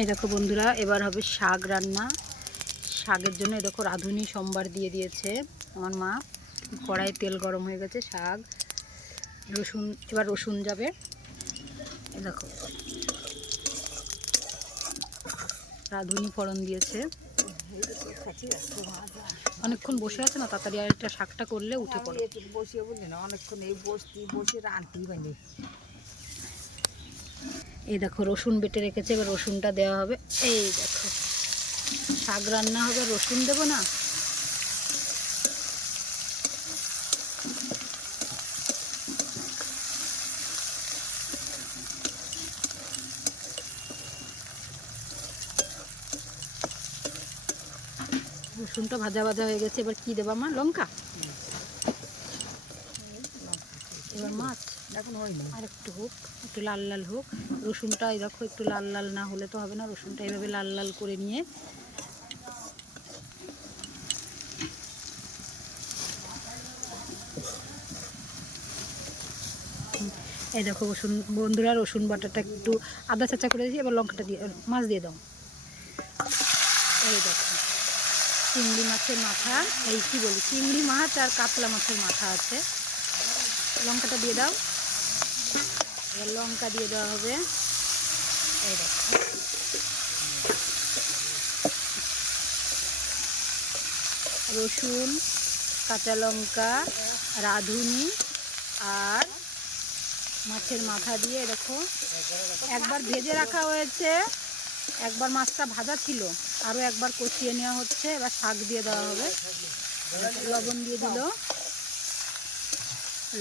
এই দেখো বন্ধুরা, এবার হবে শাক রান্না। শাকের জন্য এই দেখো রাঁধুনি সোমবার দিয়ে দিয়েছে আমার মা। কড়াইয়ে তেল গরম হয়ে গেছে, শাক রসুন, এবার রসুন যাবে। এই দেখো রাঁধুনি ফোড়ন দিয়েছে। অনেকক্ষণ বসে আছে না, তাড়াতাড়ি আর একটা শাকটা করলে উঠে পড়ে। বসে বললি না, অনেকক্ষণ এই বসে রাঁধতেই পারি। এই দেখো রসুন বেটে রেখেছে, এবার রসুনটা দেওয়া হবে। এই দেখো শাক রান্না হবে, রসুন দেবো না? রসুনটা ভাজা ভাজা হয়ে গেছে, এবার কি দেবা মা? লঙ্কা, এবার মাছ এখন হয়নি, আর একটু হোক, একটু লাল লাল হোক রসুনটা। এই দেখো একটু লাল লাল না হলে তো হবে না, রসুনটা এইভাবে লাল লাল করে নিয়ে এই দেখো রসুন বন্ধুরা, রসুন বাটাটা একটু আদা চাচা করে দিয়েছি। এবার লঙ্কাটা দিয়ে মাছ দিয়ে দাও। এই দেখো চিংড়ি মাছের মাথা, এই কি বলি, চিংড়ি মাছ আর কাতলা মাছের মাথা আছে। লঙ্কাটা দিয়ে দাও। এবার লঙ্কা দিয়ে দেওয়া হবে। এই দেখো রসুন, কাঁচা লঙ্কা, রাঁধুনি আর মাছের মাথা দিয়ে দেখো একবার ভেজে রাখা হয়েছে, একবার মাছটা ভাজা ছিল, আরও একবার কষিয়ে নেওয়া হচ্ছে। এবার শাক দিয়ে দেওয়া হবে। লবণ দিয়ে দিল,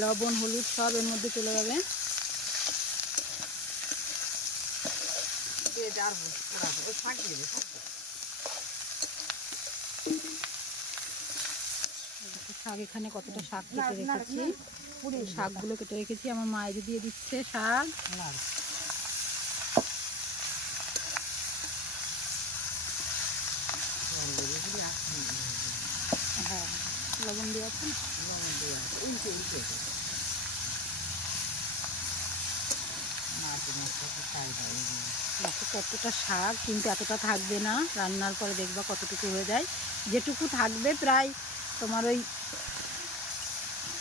লবণ হলুদ সব এর মধ্যে চলে যাবে। শাক এখানে কতটা শাক কেটে রেখেছি, শাকগুলো কেটে রেখেছি। আমার মায়ের দিয়ে দিচ্ছে শাক। হ্যাঁ লবণ দিয়ে আছে, কতটা শাক, কিন্তু এতটা থাকবে না, রান্নার পরে দেখবা কতটুকু হয়ে যায়। যেটুকু থাকবে প্রায় তোমার ওই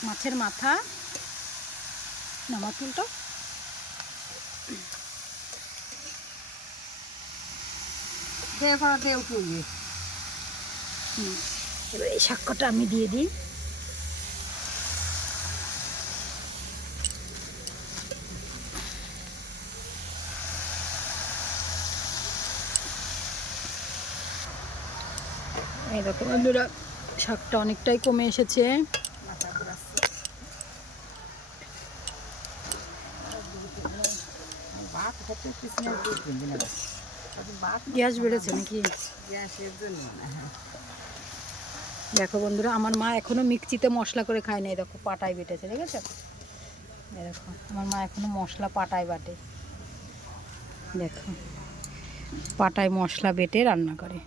মাছের মাথা নামাতুলটা এবার এই শাকটা আমি দিয়ে দিই। এইরকম বন্ধুরা শাকটা অনেকটাই কমে এসেছে। গ্যাস বেড়েছে নাকি? দেখো বন্ধুরা, আমার মা এখনো মিক্সিতে মশলা করে খায় না, দেখো পাটায় বেটেছে, ঠিক আছে? দেখো আমার মা এখনো মশলা পাটায় বাটে, দেখো পাটায় মশলা বেটে রান্না করে,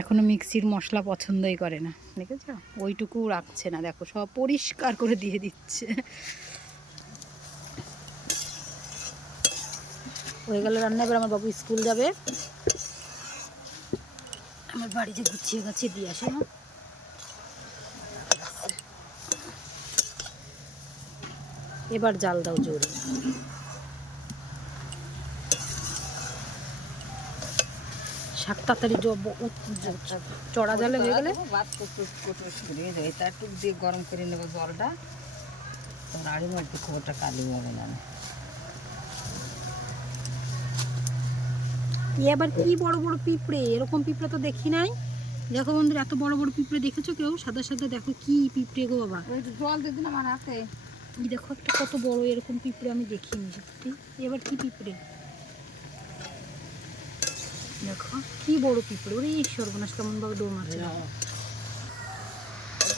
এখনো মিক্সির মশলা পছন্দই করে না, দেখেছো? ওইটুকু রাখছে না, দেখো সব পরিষ্কার করে দিয়ে দিচ্ছে। হয়ে গেল রান্না। এবার আমার বাবু স্কুল যাবে, আমার বাড়িতে গুছিয়ে গাছিয়ে দিয়ে আসে না। এবার জাল দাও জোরে, শাক তাড়াতাড়ি চড়া জালে হয়ে গেলে এটা একটু দিয়ে গরম করে নেবো জলটা, তোমার আড়ি মারতে খুব একটা কালি হবে না। এবার কি বড় বড় পিঁপড়ে, এরকম পিঁপড়ে তো দেখি নাই। দেখো বন্ধুরা, এত বড় বড় পিঁপড়ে দেখেছো কেউ? সাদা সাদা, দেখো কি পিঁপড়ে গো বাবা। জল দিয়ে দিন আমার হাতে। দেখো একটা কত বড় এরকম পিঁপড়ে আমি দেখিনি সত্যি। এবার কি পিঁপড়ে, দেখো কি বড় পিঁপড়ে। ওরে সর্বনাশ, কেমন ভাবে দৌড় মারছে।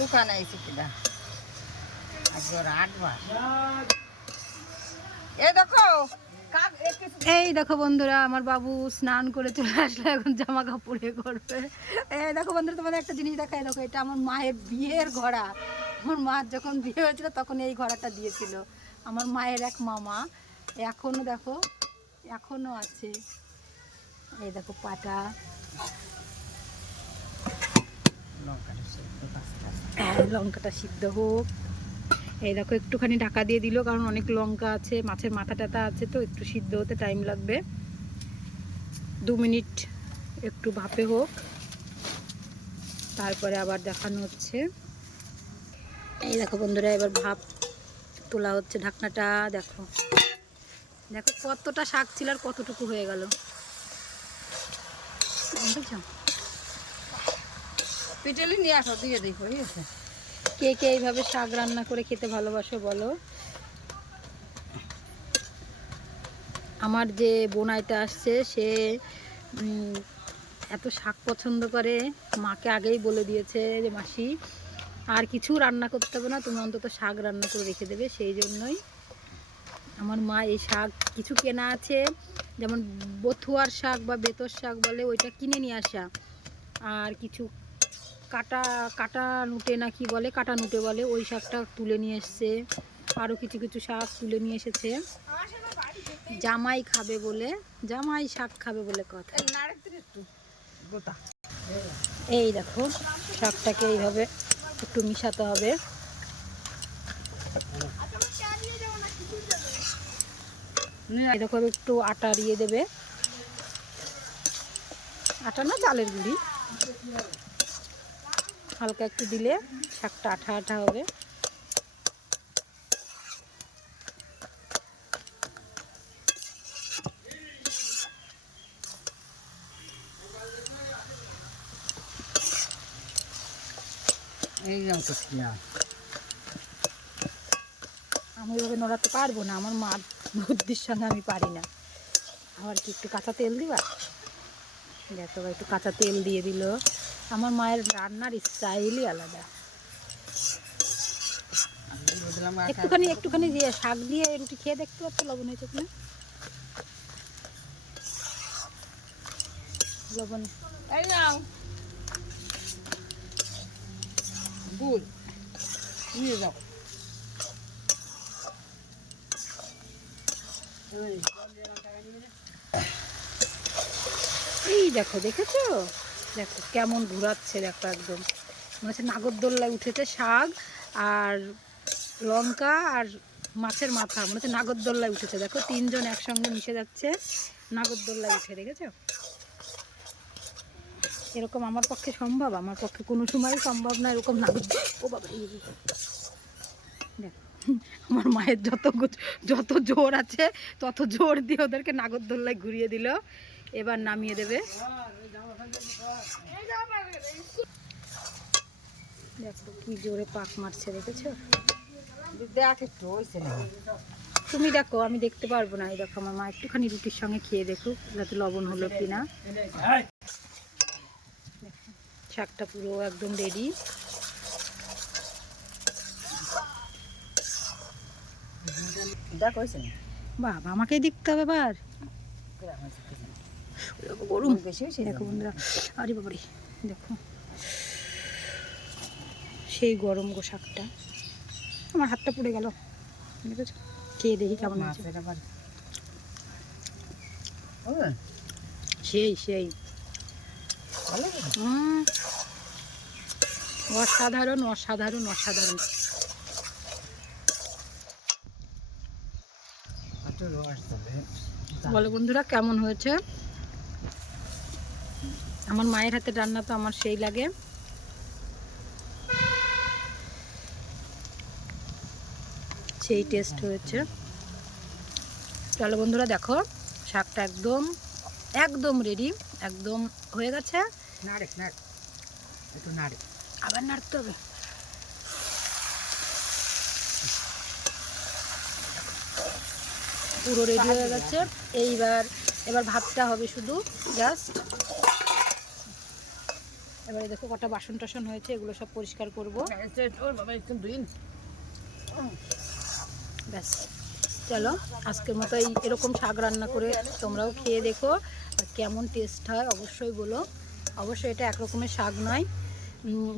দোকানে এসে কিনা আজকে 8 বার। এই দেখো এই দেখো বন্ধুরা, আমার বাবু স্নান করে চলে আসলো, এখন জামা কাপড়ে করবে। এই দেখো বন্ধুরা, তোমাদের একটা জিনিস দেখাই, দেখো এটা আমার মায়ের বিয়ের ঘোড়া। আমার মার যখন বিয়ে হয়েছিল তখন এই ঘোড়াটা দিয়েছিল আমার মায়ের এক মামা। এখনো দেখো, এখনো আছে। এই দেখো পাটা, লঙ্কাটা সিদ্ধ হোক। এই দেখো একটুখানি ঢাকা দিয়ে দিল, কারণ অনেক লঙ্কা আছে, মাছের মাথা টাথা আছে, তো একটু সিদ্ধ হতে টাইম লাগবে। 2 মিনিট একটু ভাপে হোক, তারপরে আবার দেখানো হচ্ছে। এই দেখো বন্ধুরা, এবার ভাপ তোলা হচ্ছে, ঢাকনাটা দেখো। দেখো কতটা শাক ছিল আর কতটুকু হয়ে গেল, বুঝছো? পিটেলি নিয়ে আসো, দিয়ে দিই, হয়ে গেছে। কে কে এইভাবে শাক রান্না করে খেতে ভালোবাসো বলো। আমার যে বোনাইটা আসছে, সে এত শাক পছন্দ করে, মাকে আগেই বলে দিয়েছে যে মাসি আর কিছু রান্না করতে হবে না, তুমি অন্তত শাক রান্না করে রেখে দেবে। সেই জন্যই আমার মা এই শাক কিছু কেনা আছে, যেমন বথুয়ার শাক বা বেতর শাক বলে, ওইটা কিনে নিয়ে আসা। আর কিছু কাটা কাটা নুটে না কি বলে, কাটা নুটে বলে, ওই শাকটা তুলে নিয়ে এসছে। আরও কিছু কিছু শাক তুলে নিয়ে এসেছে, জামাই খাবে বলে, জামাই শাক খাবে বলে কথা। এই দেখো শাকটাকে এইভাবে একটু মিশাতে হবে। এই দেখো একটু আটা দিয়ে দেবে, আটা না চালের গুঁড়ি, হালকা একটু দিলে শাকটা আঠা আঠা হবে। এই যাও তো আমি ওইভাবে নড়াতে পারবো না, আমার মার বুদ্ধির সঙ্গে আমি পারি না। আবার কি একটু কাঁচা তেল দিবা, দেখো একটু কাঁচা তেল দিয়ে দিল। আমার মায়ের রান্নার স্টাইলই আলাদা। একটুখানি একটুখানি দিয়ে শাক দিয়ে রুটি খেয়ে দেখতে পাচ্ছ লবণ হয়েছে কিনা, লবণ। এই নাও গুড় নিয়ে যাও। এই দেখো, দেখেছো, দেখো কেমন ঘুরাচ্ছে, দেখো একদম মনে হচ্ছে নাগরদোল্লায় উঠেছে। শাক আর লঙ্কা আর মাছের মাথা, মনে হচ্ছে নাগরদোল্লায় উঠেছে। দেখো 3 জন একসঙ্গে মিশে যাচ্ছে, নাগরদোল্লায় উঠে, দেখেছো? এরকম আমার পক্ষে সম্ভব? আমার পক্ষে কোনো সময় সম্ভব না এরকম নাগরদোল্লা। ও বাবা, দেখো আমার মায়ের যত জোর আছে তত জোর দিয়ে ওদেরকে নাগরদোল্লায় ঘুরিয়ে দিল। এবার নামিয়ে দেবে। দেখো কি জোরে পাক মারছে, দেখেছো? দেখ একটু হয়েছে না, তুমি দেখো, আমি দেখতে পারবো না। এই দেখো আমার মা একটুখানি রুটির সঙ্গে খেয়ে দেখো যাতে লবণ হলো কিনা। শাকটা পুরো একদম রেডি। দেখ হয়েছে না। বাবা, আমাকেই দেখতে হবে এবার। গরম বেশি হয়েছে দেখো বন্ধুরা, আরে বাবারে দেখো সেই গরম গো শাকটা। আমার হাতটা পুড়ে গেল, দেখেছো? খেয়ে দেখি কেমন আছে। সেই সেই অসাধারণ অসাধারণ অসাধারণ। বলো বন্ধুরা কেমন হয়েছে? আমার মায়ের হাতে রান্না তো আমার সেই লাগে। সেই টেস্ট হয়েছে। চলো বন্ধুরা দেখো, শাকটা একদম একদম রেডি, একদম হয়ে গেছে। নাড়ে নাড় একটু নাড়ে, আবার নাড়তে হবে। পুরো রেডি হয়ে গেছে। এবার ভাতটা হবে শুধু জাস্ট। এবারে দেখো কটা বাসন টাসন হয়েছে, এগুলো সব পরিষ্কার করবো। ব্যাস, চলো আজকের মতো এরকম শাক রান্না করে তোমরাও খেয়ে দেখো আর কেমন টেস্ট হয় অবশ্যই বলো। অবশ্যই এটা একরকমের শাক নয়,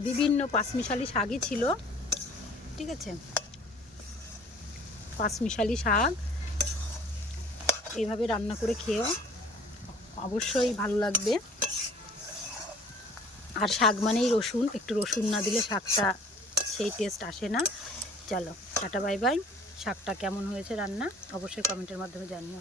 বিভিন্ন পাঁচমিশালি শাকই ছিল, ঠিক আছে? পাঁচমিশালি শাক এইভাবে রান্না করে খেয়েও অবশ্যই ভালো লাগবে। আর শাক মানেই রসুন, একটু রসুন না দিলে শাকটা সেই টেস্ট আসে না। চলো টাটা বাই বাই। শাকটা কেমন হয়েছে রান্না অবশ্যই কমেন্টের মাধ্যমে জানিও।